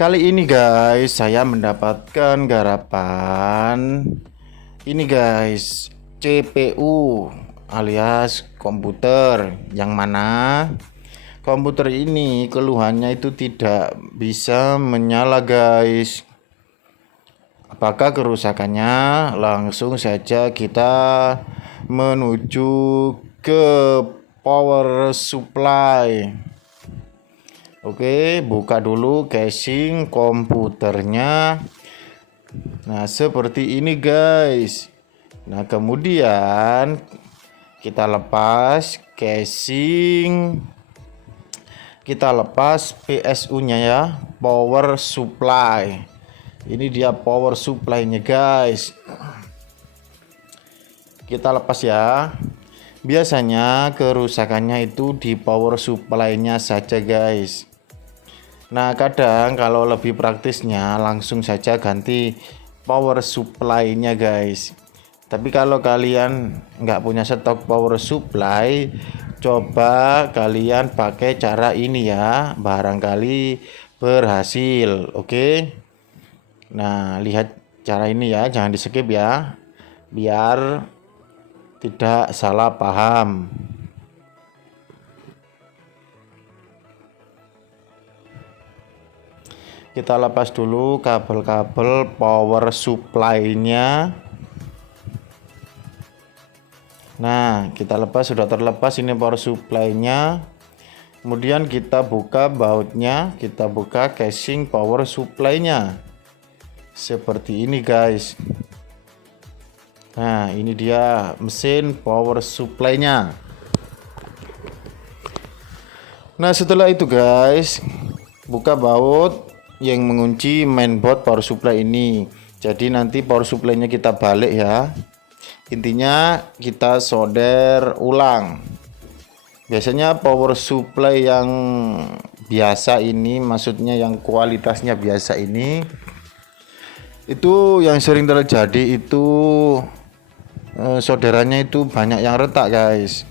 Kali ini guys, saya mendapatkan garapan ini guys, CPU alias komputer, yang mana komputer ini keluhannya itu tidak bisa menyala guys. Apakah kerusakannya? Langsung saja kita menuju ke power supply. Oke, buka dulu casing komputernya. Nah, seperti ini guys. Nah, kemudian kita lepas casing. Kita lepas PSU-nya ya, power supply. Ini dia power supply-nya guys. Kita lepas ya. Biasanya kerusakannya itu di power supply-nya saja guys. Nah, kadang kalau lebih praktisnya langsung saja ganti power supply-nya guys. Tapi kalau kalian nggak punya stok power supply, coba kalian pakai cara ini ya, barangkali berhasil. Oke. Nah, lihat cara ini ya, jangan di skip ya, biar tidak salah paham. Kita lepas dulu kabel-kabel power supply-nya. Nah, kita lepas, sudah terlepas ini power supply-nya. Kemudian kita buka bautnya, kita buka casing power supply-nya. Seperti ini guys. Nah, ini dia mesin power supply-nya. Nah, setelah itu guys, buka baut yang mengunci mainboard power supply ini. Jadi nanti power supply-nya kita balik ya. Intinya kita solder ulang. Biasanya power supply yang biasa ini, maksudnya yang kualitasnya biasa ini, itu yang sering terjadi itu solderannya itu banyak yang retak guys.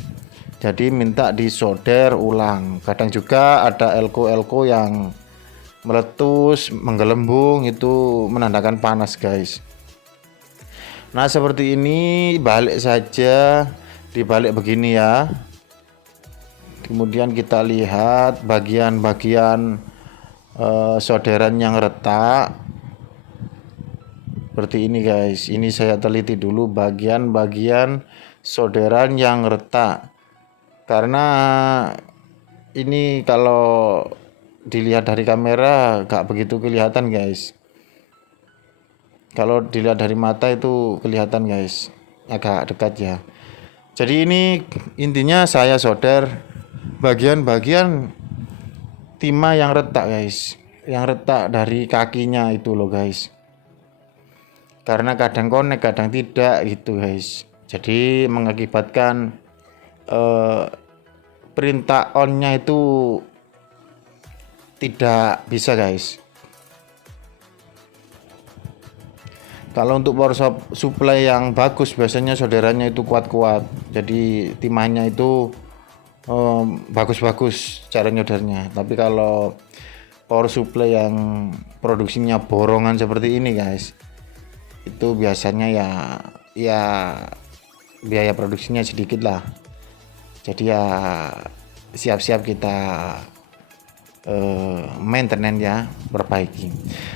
Jadi minta disolder ulang. Kadang juga ada elko-elko yang meletus, menggelembung, itu menandakan panas guys. Nah, seperti ini, balik saja, dibalik begini ya. Kemudian kita lihat bagian-bagian solderan yang retak. Seperti ini guys. Ini saya teliti dulu bagian-bagian solderan yang retak. Karena ini kalau dilihat dari kamera gak begitu kelihatan guys. Kalau dilihat dari mata itu kelihatan guys, agak dekat ya. Jadi ini intinya saya solder bagian-bagian timah yang retak guys, yang retak dari kakinya itu loh guys. Karena kadang connect kadang tidak gitu guys. Jadi mengakibatkan perintah on-nya itu tidak bisa guys. Kalau untuk power supply yang bagus biasanya solderannya itu kuat-kuat. Jadi timahnya itu bagus-bagus cara nyodernya. Tapi kalau power supply yang produksinya borongan seperti ini guys, itu biasanya ya biaya produksinya sedikit lah. Jadi ya siap-siap kita maintenance ya, perbaiki.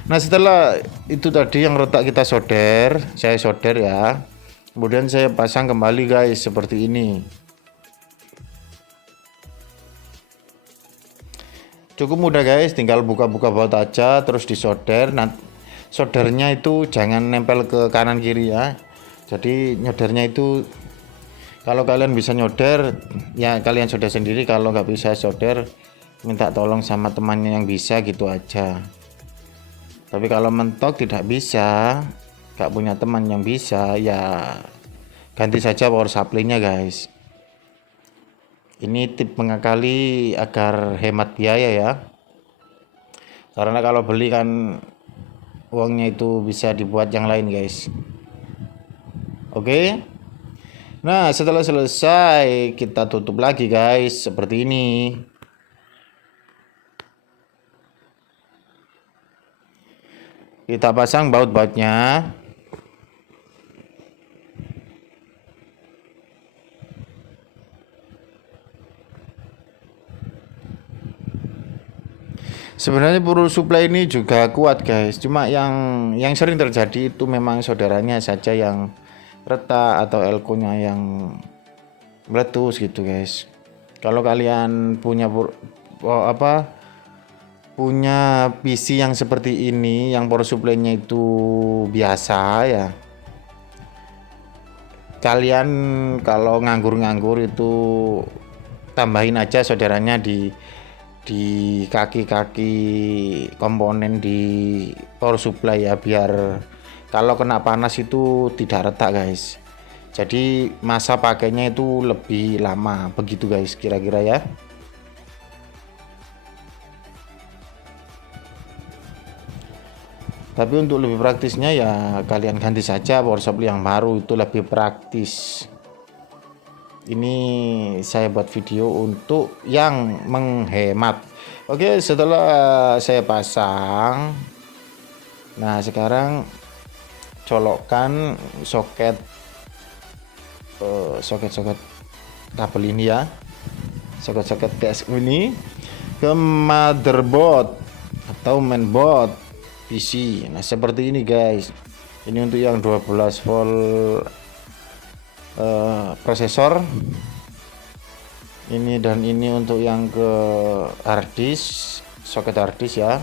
Nah, setelah itu tadi yang retak kita solder, saya solder ya. Kemudian saya pasang kembali guys seperti ini. Cukup mudah guys, tinggal buka-buka baut aja terus disolder. Nah, soldernya itu jangan nempel ke kanan kiri ya. Jadi nyodernya itu kalau kalian bisa nyoder ya kalian solder sendiri, kalau nggak bisa solder minta tolong sama temannya yang bisa gitu aja. Tapi kalau mentok tidak bisa, gak punya teman yang bisa, ya ganti saja power supply-nya guys. Ini tip mengakali agar hemat biaya ya. Karena kalau beli kan uangnya itu bisa dibuat yang lain guys. Oke. Nah, setelah selesai kita tutup lagi guys seperti ini. Kita pasang baut-bautnya. Sebenarnya power supply ini juga kuat guys, cuma yang sering terjadi itu memang saudaranya saja yang retak atau elko-nya yang meletus gitu guys. Kalau kalian punya punya PC yang seperti ini, yang power supply-nya itu biasa ya, kalian kalau nganggur-nganggur itu tambahin aja saudaranya di kaki-kaki komponen di power supply ya, biar kalau kena panas itu tidak retak guys. Jadi masa pakainya itu lebih lama begitu guys, kira-kira ya. Tapi untuk lebih praktisnya ya kalian ganti saja power supply yang baru, itu lebih praktis. Ini saya buat video untuk yang menghemat. Oke, setelah saya pasang, nah sekarang colokkan soket kabel ini ya, soket PSU ini ke motherboard atau mainboard PC. Nah seperti ini guys, ini untuk yang 12 volt prosesor ini, dan ini untuk yang ke harddisk, soket harddisk ya,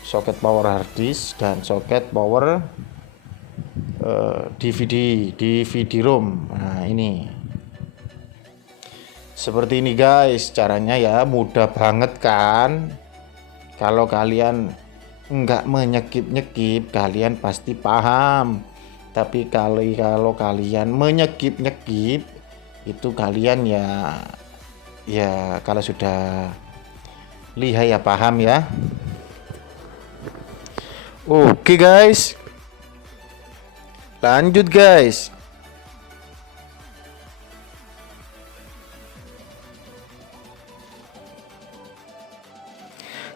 soket power harddisk dan soket power DVD ROM. Nah ini seperti ini guys caranya ya, mudah banget kan. Kalau kalian nggak menyekip-nyekip kalian pasti paham, tapi kalau kalian menyekip-nyekip itu kalian ya kalau sudah lihai ya paham ya. Oke guys, lanjut guys.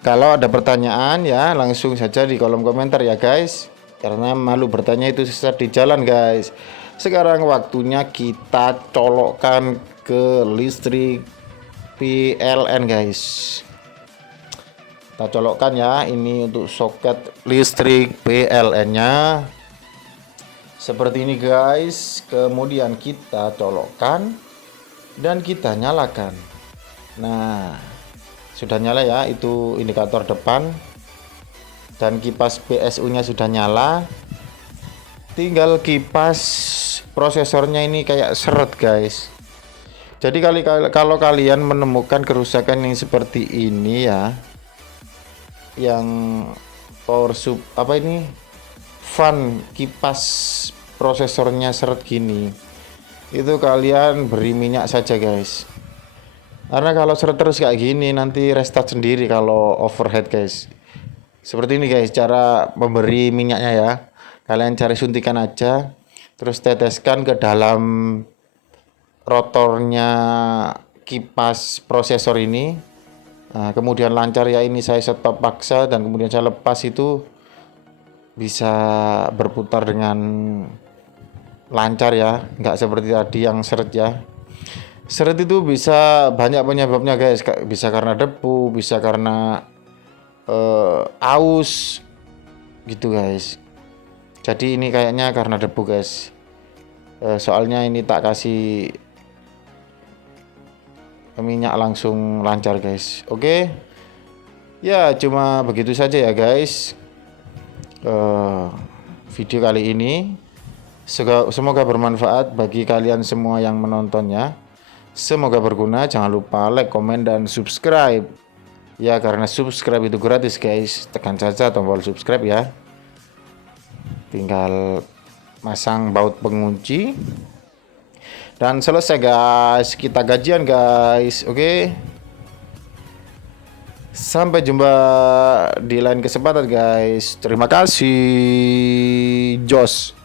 Kalau ada pertanyaan ya langsung saja di kolom komentar ya guys, karena malu bertanya itu sesat di jalan guys. Sekarang waktunya kita colokkan ke listrik PLN guys. Kita colokkan ya, ini untuk soket listrik PLN nya seperti ini guys. Kemudian kita colokkan dan kita nyalakan. Nah sudah nyala ya, itu indikator depan dan kipas PSU nya sudah nyala. Tinggal kipas prosesornya ini kayak seret guys. Jadi kalau kalian menemukan kerusakan yang seperti ini ya, yang fan kipas prosesornya seret gini, itu kalian beri minyak saja guys. Karena kalau seret terus kayak gini nanti restart sendiri kalau overhead guys. Seperti ini guys cara memberi minyaknya ya. Kalian cari suntikan aja, terus teteskan ke dalam rotornya kipas prosesor ini. Nah, kemudian lancar ya, ini saya stop paksa dan kemudian saya lepas, itu bisa berputar dengan lancar ya, nggak seperti tadi yang seret ya. Seret itu bisa banyak penyebabnya guys, bisa karena debu, bisa karena aus gitu guys. Jadi ini kayaknya karena debu guys, soalnya ini tak kasih minyak langsung lancar guys. Oke ya, cuma begitu saja ya guys video kali ini. Semoga bermanfaat bagi kalian semua yang menontonnya. Semoga berguna. Jangan lupa like, komen, dan subscribe ya, karena subscribe itu gratis guys. Tekan saja tombol subscribe ya, tinggal masang baut pengunci dan selesai guys, kita gajian guys. Oke, sampai jumpa di lain kesempatan guys. Terima kasih Jos.